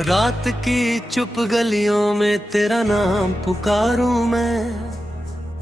रात की चुप गलियों में तेरा नाम पुकारूं मैं,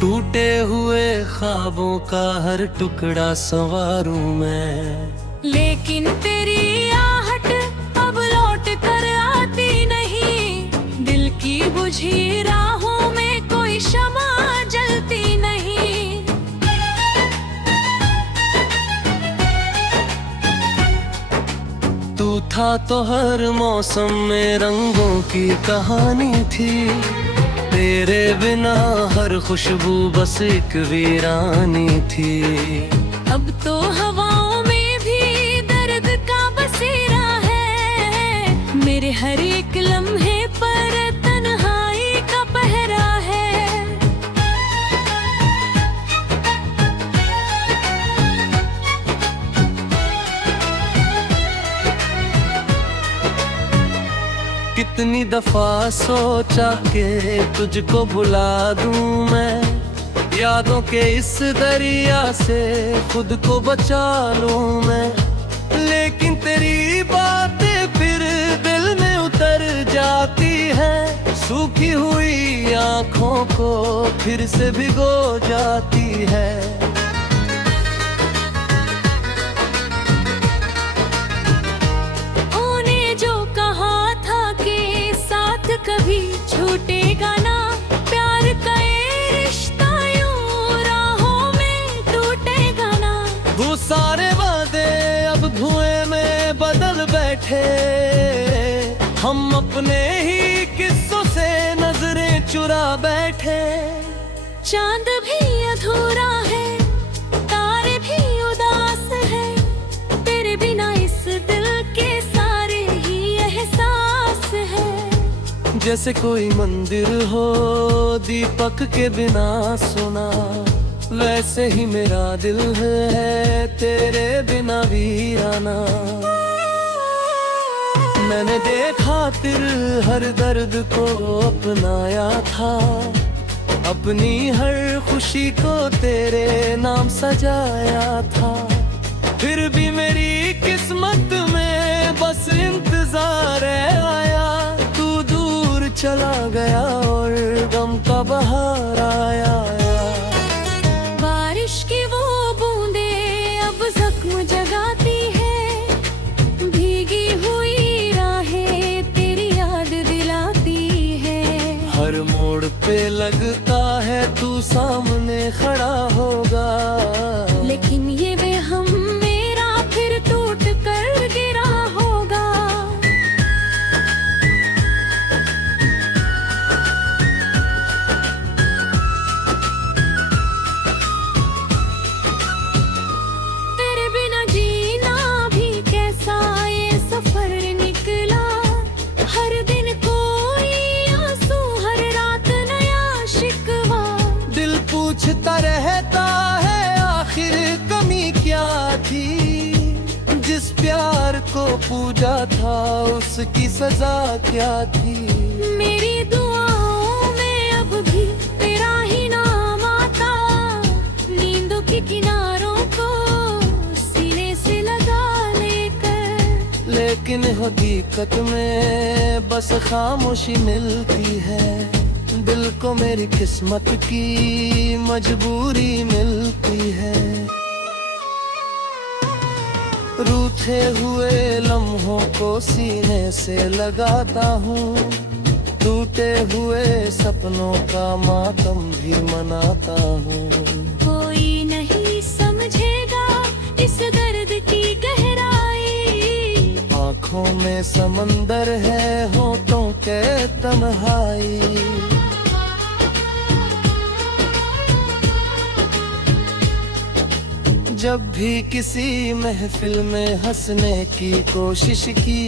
टूटे हुए ख्वाबों का हर टुकड़ा संवारूं मैं। लेकिन तेरी आहट अब लौट कर आती नहीं, दिल की बुझी राहों में कोई शमा जलती नहीं। तू था तो हर मौसम में रंगों की कहानी थी, तेरे बिना हर खुशबू बस एक वीरानी थी। अब तो हवाओं में भी दर्द का बसेरा है, मेरे हर एक लम्हे पर तन्हाई का पहरा है। कितनी दफा सोचा कि तुझको भुला दूं मैं, यादों के इस दरिया से खुद को बचा लूं मैं। लेकिन तेरी बातें फिर दिल में उतर जाती है, सूखी हुई आंखों को फिर से भिगो जाती है। कभी छूटेगा ना प्यार का ये रिश्ता, यूं राहों में टूटेगा ना। वो सारे वादे अब धुएं में बदल बैठे, हम अपने ही किस्सों से नजरें चुरा बैठे। चांद भी अधूरा है, तारे भी उदास है, तेरे बिना इस दिल के सारे ही एहसास है। जैसे कोई मंदिर हो दीपक के बिना सुना, वैसे ही मेरा दिल है तेरे बिना वीराना। मैंने देखा तेरे हर दर्द को अपनाया था, अपनी हर खुशी को तेरे नाम सजाया था। फिर भी मेरी किस्मत में बस इंतजार आया, चला गया और गम का बहार आया। बारिश की वो बूंदे अब जख्म जगाती है, भीगी हुई राहें तेरी याद दिलाती है। हर मोड़ पे लगता है तू सामने खड़ा होगा, लेकिन ये बेहम मेरा फिर टूट कर गिरा होगा। पूछता रहता है आखिर कमी क्या थी, जिस प्यार को पूजा था उसकी सजा क्या थी। मेरी दुआओं में अब भी तेरा ही नाम आता, नींदों के किनारों को सीने से लगा लेकर। लेकिन हकीकत में बस खामोशी मिलती है, दिल को मेरी किस्मत की मजबूरी मिलती है। रूठे हुए लम्हों को सीने से लगाता हूँ, टूटे हुए सपनों का मातम भी मनाता हूँ। कोई नहीं समझेगा इस दर्द की गहराई, आँखों में समंदर है होठों के तन्हाई। जब भी किसी महफिल में हंसने की कोशिश की,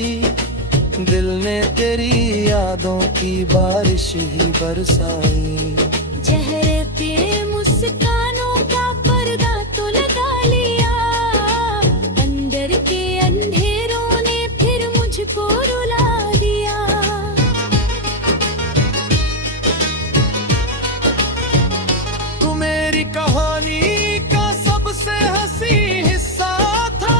दिल ने तेरी यादों की बारिश ही बरसाई। जहरते मुस्कानों का पर्दा तो लगा लिया, अंदर के अंधेरों ने फिर मुझको रुला दिया। तू मेरी कहानी का सबसे हंसी हिस्सा था,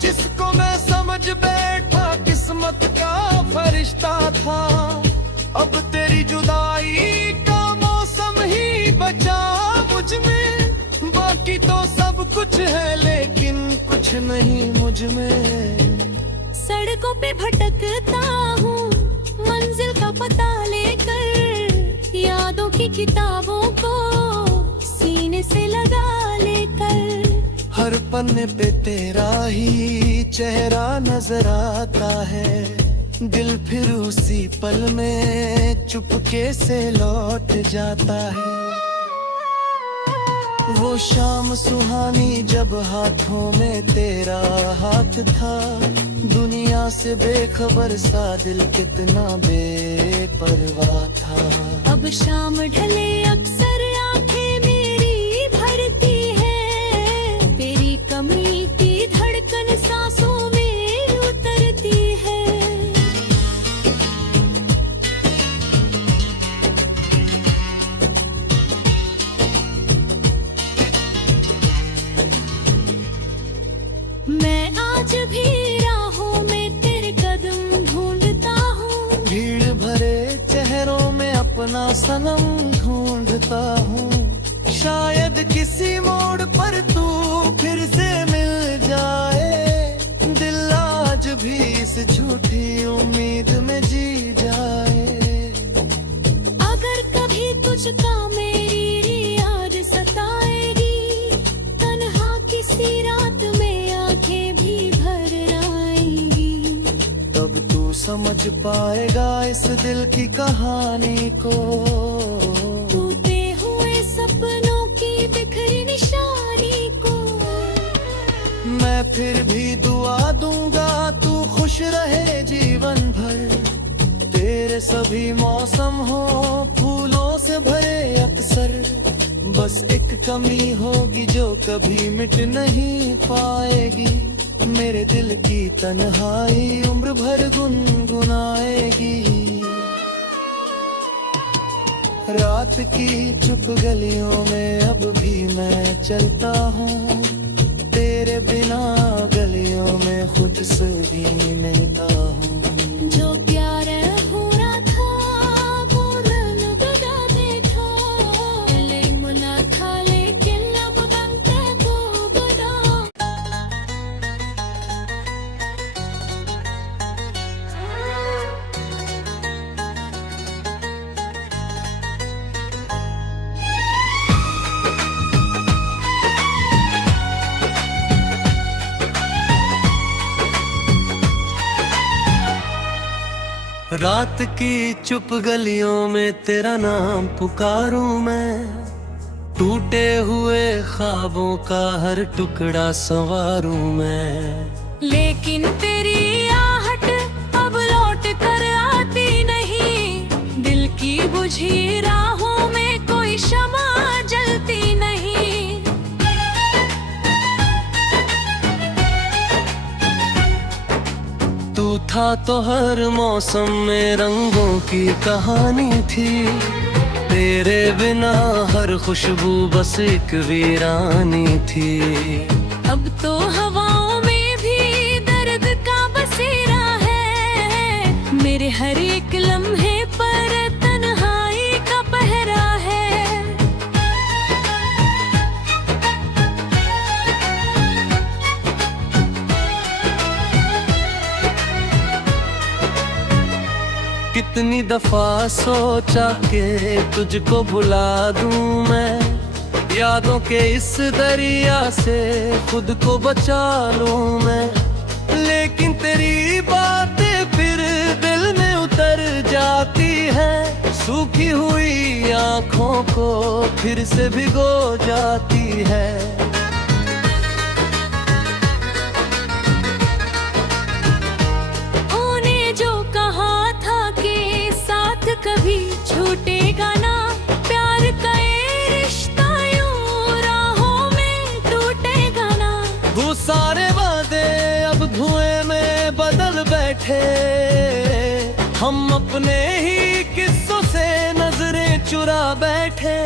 जिसको मैं समझ बैठा किस्मत का फरिश्ता। था। अब तेरी जुदाई का मौसम ही बचा मुझ में, बाकी तो सब कुछ है लेकिन कुछ नहीं मुझ में। सड़कों पे भटकता हूँ मंजिल का पता लेकर, यादों की किताबों को सीने से लगा लेकर। हर पन्ने पे तेरा ही चेहरा नजर आता है, दिल फिर उसी पल में चुपके से लौट जाता है। वो शाम सुहानी जब हाथों में तेरा हाथ था, दुनिया से बेखबर सा दिल कितना बेपरवाह था। अब शाम ढले अक्सर आंखें मेरी भरती है, तेरी कमी की धड़कन सांसों में उतरती है। मैं आज भी राहों में तेरे कदम ढूंढता हूँ, भीड़ भरे चेहरों में अपना सनम ढूंढता हूँ। शायद किसी मोड़ पर तू फिर से मिल जाए, दिल आज भी इस झूठी उम्मीद में जी जाए। अगर कभी तुझका मेरी याद सताएगी, तन्हा किसी रात में आंखें भी भर आएंगी, तब तू समझ पाएगा इस दिल की कहानी को। टूटे हुए सपनों की बिखरी निशानी को। मैं फिर भी दुआ दूंगा तू खुश रहे जीवन भर, तेरे सभी मौसम हो फूलों से भरे अक्सर। बस एक कमी होगी जो कभी मिट नहीं पाएगी, मेरे दिल की तन्हाई उम्र भर गुनगुनाएगी। रात की चुप गलियों में अब भी मैं चलता हूँ, तेरे बिना गलियों में खुद से भी मिलता हूँ। जो प्यार हो रहा था वो रन बजा बैठा, ले मुना खा लेकिन अब बनते वो बड़ा। रात की चुप गलियों में तेरा नाम पुकारूं मैं, टूटे हुए ख्वाबों का हर टुकड़ा संवारूं मैं। लेकिन तेरी आहट अब लौट कर आती नहीं, दिल की बुझी राहों में कोई शमा जलती नहीं। तू था तो हर मौसम में रंगों की कहानी थी, तेरे बिना हर खुशबू बस एक वीरानी थी। अब तो हवाओं में भी दर्द का बसेरा है, मेरे हर एक लम्हे पर तन्हाई का पहरा है। कितनी दफा सोचा के तुझको भुला दूं मैं, यादों के इस दरिया से खुद को बचा लूं मैं। लेकिन तेरी बातें फिर दिल में उतर जाती है, सूखी हुई आंखों को फिर से भिगो जाती है। कभी छूटेगा ना प्यार का ये रिश्ता, यूं राहों में टूटेगा ना। वो सारे वादे अब धुएं में बदल बैठे, हम अपने ही किस्सों से नजरें चुरा बैठे।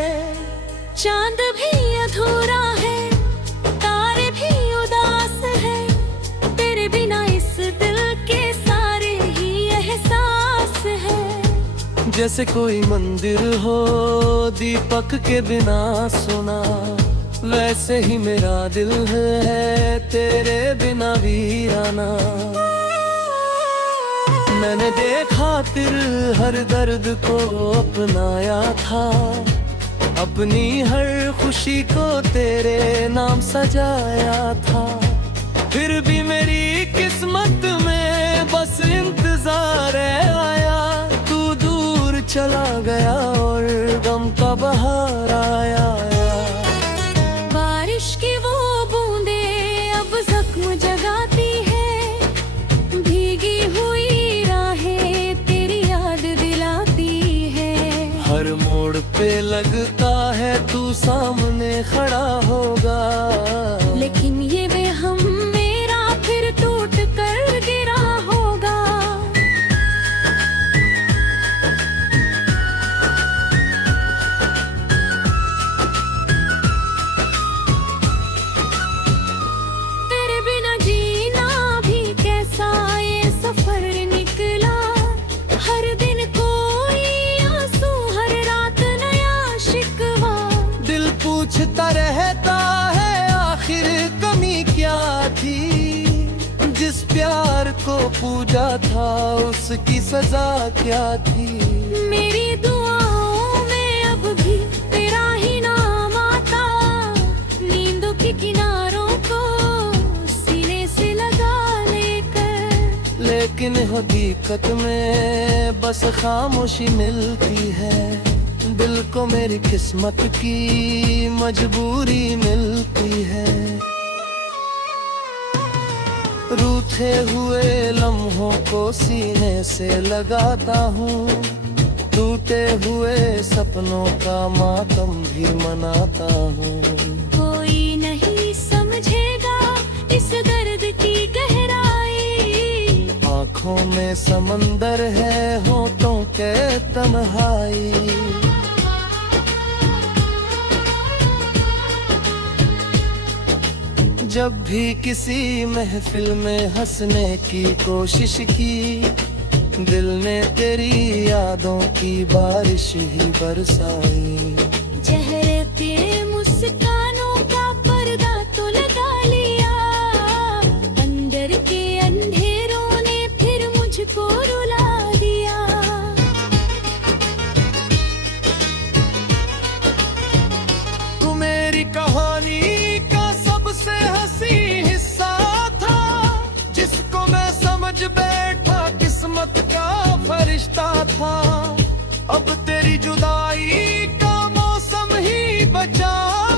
चांद भी अधूरा है, तारे भी उदास है, तेरे बिना इस दिल के सारे ही एहसास है। जैसे कोई मंदिर हो दीपक के बिना सुना, वैसे ही मेरा दिल है तेरे बिना वीराना। मैंने देखा तेरे हर दर्द को अपनाया था, अपनी हर खुशी को तेरे नाम सजाया था। फिर भी मेरी किस्मत में बस इंतजार आया, तू दूर चला गया और गम का बहार आया। बारिश की वो बूंदे अब जख्म जगाती है, भीगी हुई राहें तेरी याद दिलाती है। हर मोड़ पे लगता है तू सामने खड़ा होगा, लेकिन ये बेहम मेरा फिर टूट कर गिरा होगा। तेरे बिना जीना भी कैसा ये सफर निकला, हर दिन कोई आंसू हर रात नया शिकवा। दिल पूछता रहता है आखिर कमी क्या थी, जिस प्यार को पूजा था उसकी सजा क्या थी। मेरी दुआओं में अब भी तेरा ही नाम आता, नींदों के किनारों को सीने से लगा लेकर। लेकिन हकीकत में बस खामोशी मिलती है, दिल को मेरी किस्मत की मजबूरी मिलती है। रूठे हुए लम्हों को सीने से लगाता हूँ, टूटे हुए सपनों का मातम भी मनाता हूँ। कोई नहीं समझेगा इस दर्द की गहराई, आँखों में समंदर है होठों के तन्हाई। जब भी किसी महफिल में हंसने की कोशिश की, दिल ने तेरी यादों की बारिश ही बरसाई। चेहरे पे मुस्कानों का पर्दा तो लगा लिया, अंदर के अंधेरों ने फिर मुझको रुला दिया। तू मेरी कहानी का सबसे हंसी हिस्सा था, जिसको मैं समझ बैठा किस्मत का फरिश्ता था। अब तेरी जुदाई का मौसम ही बचा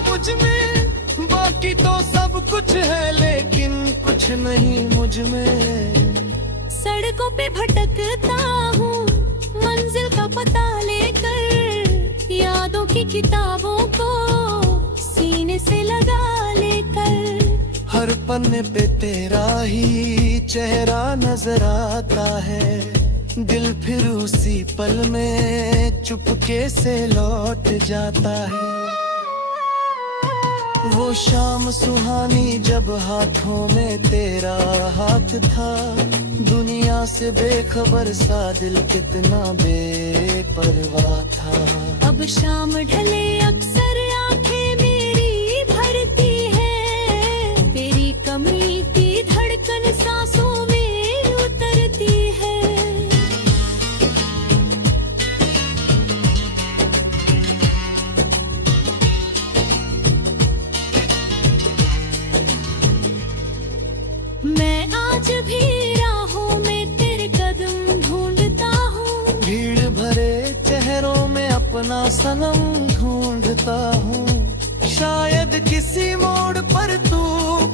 मुझ में, बाकी तो सब कुछ है लेकिन कुछ नहीं मुझ में। सड़कों पे भटकता हूँ मंजिल का पता लेकर, यादों की किताबों को सीने से लगा लेकर। हर पन्ने पे तेरा ही चेहरा नजर आता है, दिल फिर उसी पल में चुपके से लौट जाता है। वो शाम सुहानी जब हाथों में तेरा हाथ था, दुनिया से बेखबर सा दिल कितना बेपरवाह था। अब शाम ढले अक्सर आंखें मेरी भरती है, तेरी कमी की धड़कन सांसों में उतरती है। मैं आज भी राहों में तेरे कदम ढूंढता हूँ, भीड़ भरे चेहरों में अपना सनम ढूंढता हूँ। शायद किसी मोड़ पर तू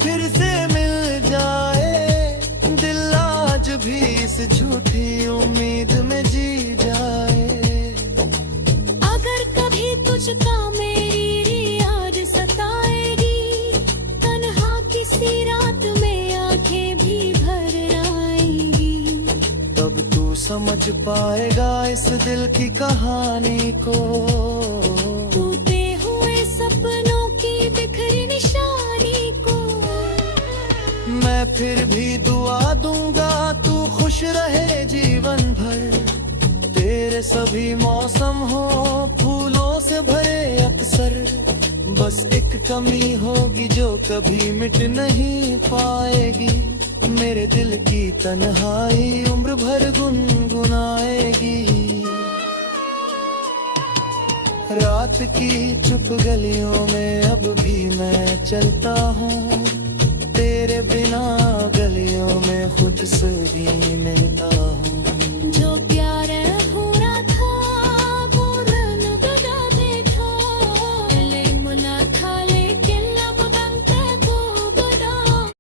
फिर से मिल जाए, दिल आज भी इस झूठी उम्मीद में जी जाए। अगर कभी तुझका मेरी याद सताएगी, तन्हा किसी रात में आंखें भी भर आएंगी, तब तू समझ पाएगा इस दिल की कहानी को। टूटे हुए सपनों की बिखरी निशानी को। मैं फिर भी दुआ दूंगा तू खुश रहे जीवन भर, तेरे सभी मौसम हो फूलों से भरे अक्सर, बस एक कमी होगी जो कभी मिट नहीं पाएगी, मेरे दिल की तन्हाई उम्र भर गुनगुनाएगी। रात की चुप गलियों में अब भी मैं चलता हूँ, तेरे बिना गलियों में खुद से भी